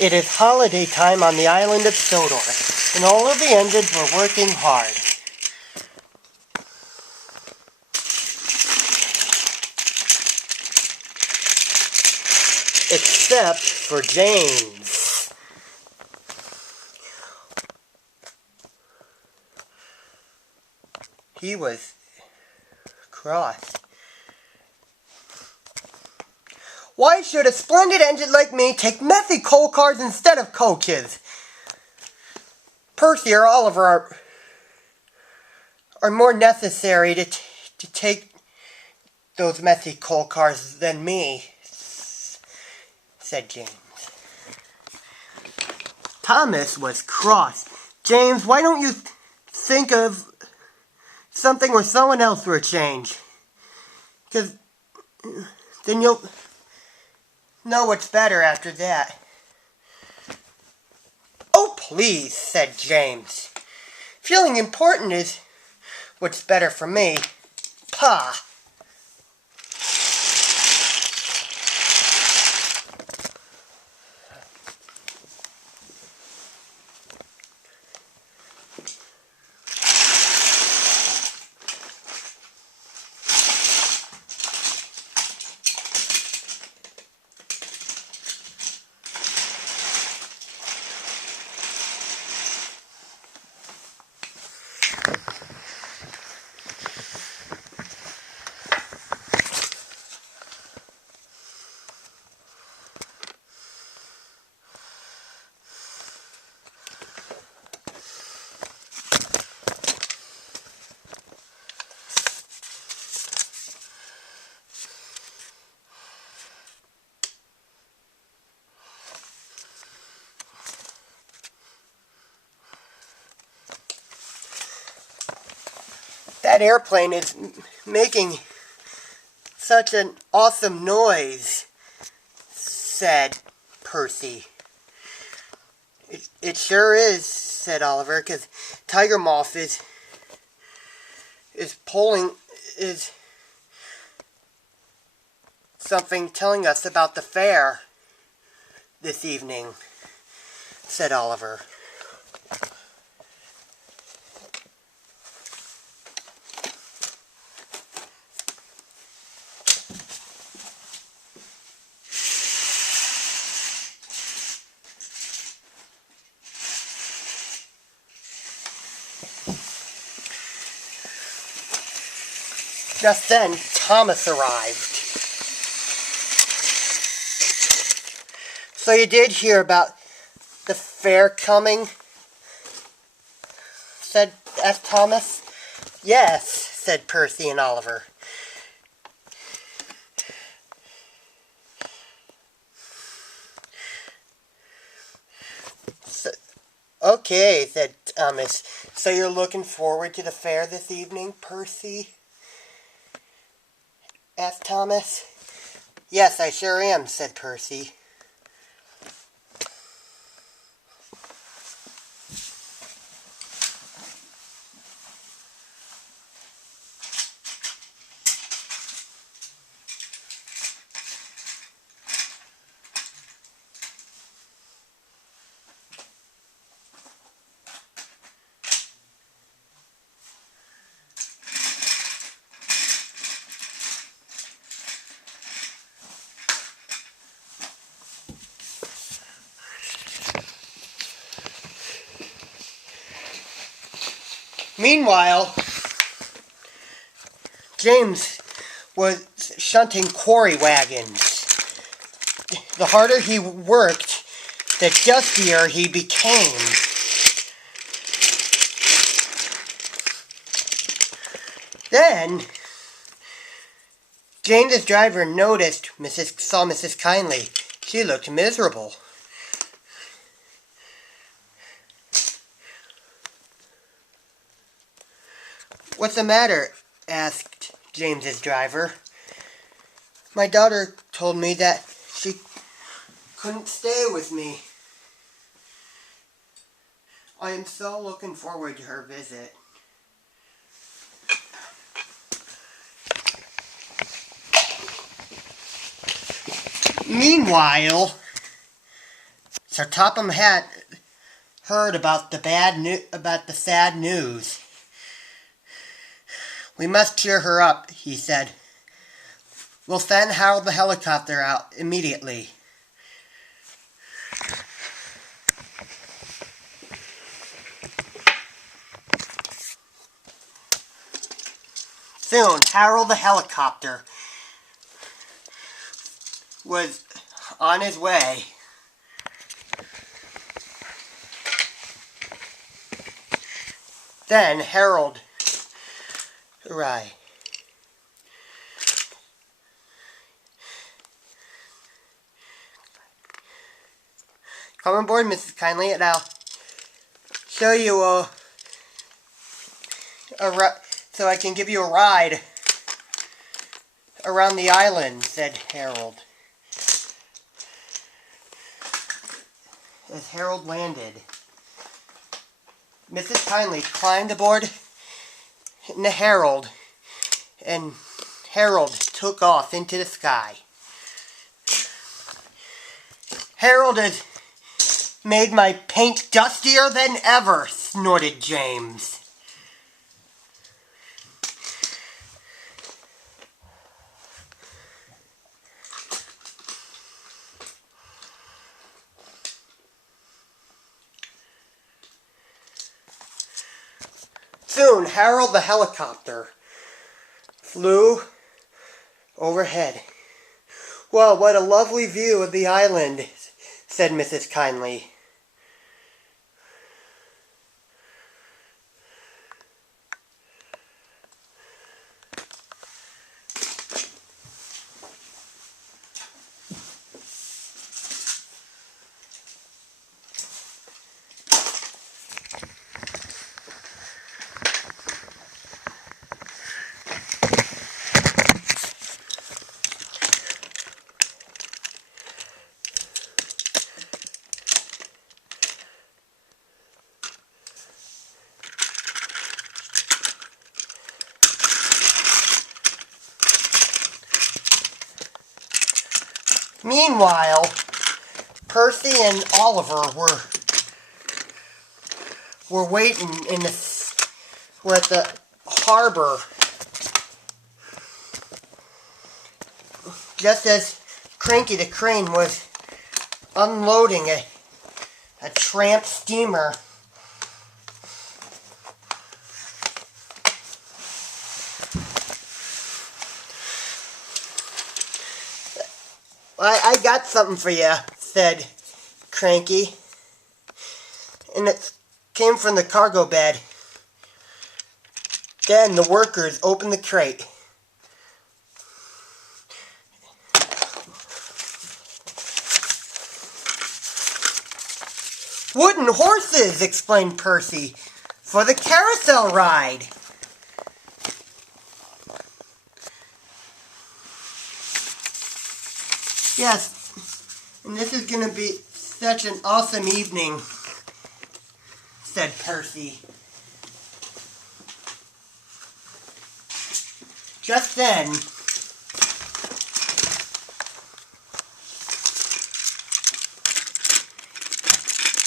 It is holiday time on the island of Sodor, and all of the engines were working hard. Except for James. He was cross. Why should a splendid engine like me take messy coal cars instead of coaches? Percy or Oliver are more necessary to take those messy coal cars than me, said James. Thomas was cross. James, why don't you think of something where someone else for a change? Because then you'll know what's better after that. Oh, please, said James. Feeling important is what's better for me. Pah! That airplane is making such an awesome noise, said Percy. It sure is, said Oliver, because Tiger Moth is something telling us about the fair this evening, said Oliver. Just then, Thomas arrived. So you did hear about the fair coming? asked Thomas. Yes, said Percy and Oliver. Okay, said Thomas. So you're looking forward to the fair this evening, Percy? Asked Thomas. Yes, I sure am, said Percy. Meanwhile, James was shunting quarry wagons. The harder he worked, the dustier he became. Then, James's driver saw Mrs. Kindly. She looked miserable. What's the matter? Asked James's driver. My daughter told me that she couldn't stay with me. I am so looking forward to her visit. Meanwhile, Sir Topham Hatt heard about the sad news. "We must cheer her up," he said. "We'll send Harold the helicopter out immediately." Soon, Harold the helicopter was on his way. Then Harold arrived. "Come on board, Mrs. Kindly, and I'll show you so I can give you a ride around the island," said Harold. As Harold landed, Mrs. Kindly climbed aboard into Harold, and Harold took off into the sky. "Harold has made my paint dustier than ever," snorted James. Soon, Harold the helicopter flew overhead. "Well, what a lovely view of the island," said Mrs. Kindly. Meanwhile, Percy and Oliver were waiting were at the harbor just as Cranky the Crane was unloading a tramp steamer. "I got something for you," said Cranky, and it came from the cargo bed. Then the workers opened the crate. "Wooden horses," explained Percy, "for the carousel ride." "Yes, and this is going to be such an awesome evening," said Percy. Just then,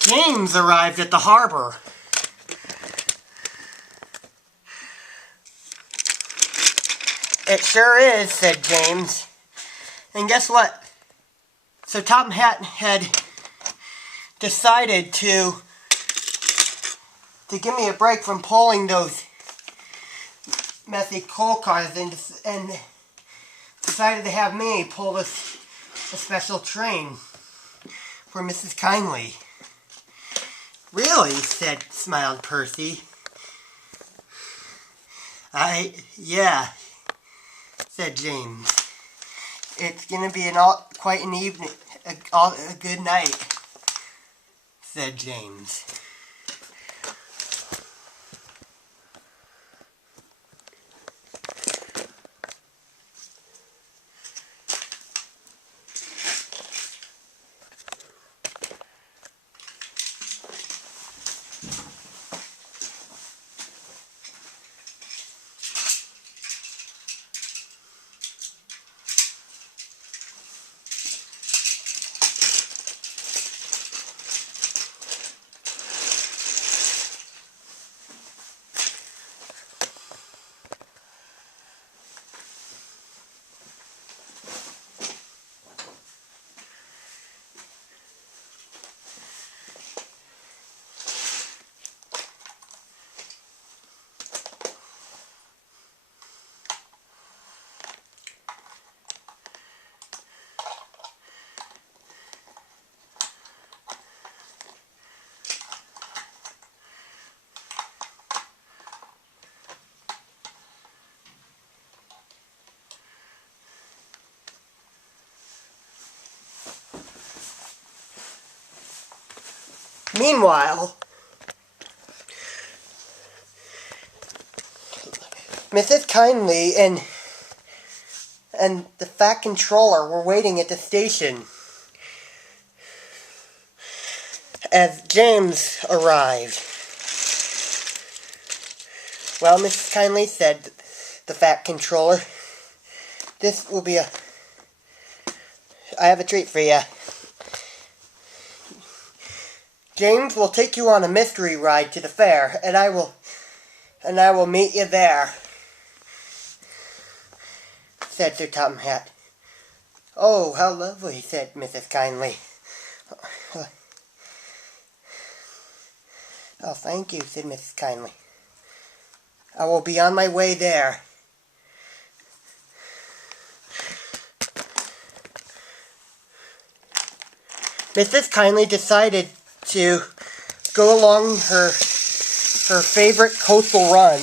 James arrived at the harbor. "It sure is," said James. "And guess what? So Topham Hatt had decided to give me a break from pulling those messy coal cars and decided to have me pull a special train for Mrs. Kindly." "Really?" smiled Percy. Yeah," said James. "It's going to be quite an evening, a good night," said James. Meanwhile, Mrs. Kindly and the Fat Controller were waiting at the station as James arrived. Well, Mrs. Kindly, said the Fat Controller, this will be I have a treat for you. James will take you on a mystery ride to the fair, and I will meet you there, said Sir Topham Hatt. Oh, how lovely, said Mrs. Kindly. Oh, thank you, said Mrs. Kindly. I will be on my way there. Mrs. Kindly decided to go along her favorite coastal run.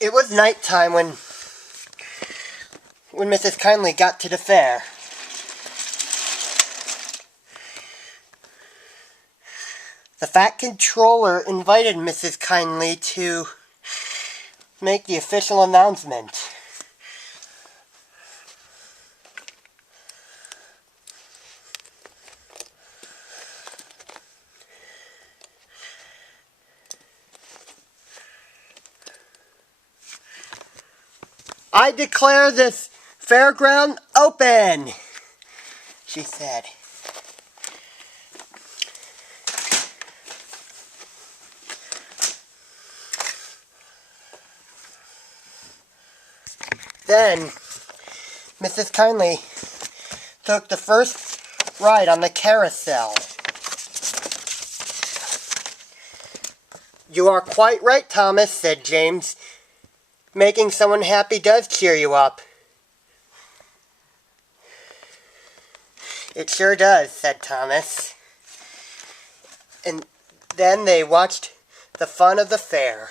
It was nighttime when Mrs. Kindly got to the fair. The Fat Controller invited Mrs. Kindly to make the official announcement. I declare this fairground open, she said. Then, Mrs. Kindly took the first ride on the carousel. You are quite right, Thomas, said James. Making someone happy does cheer you up. It sure does, said Thomas. And then they watched the fun of the fair.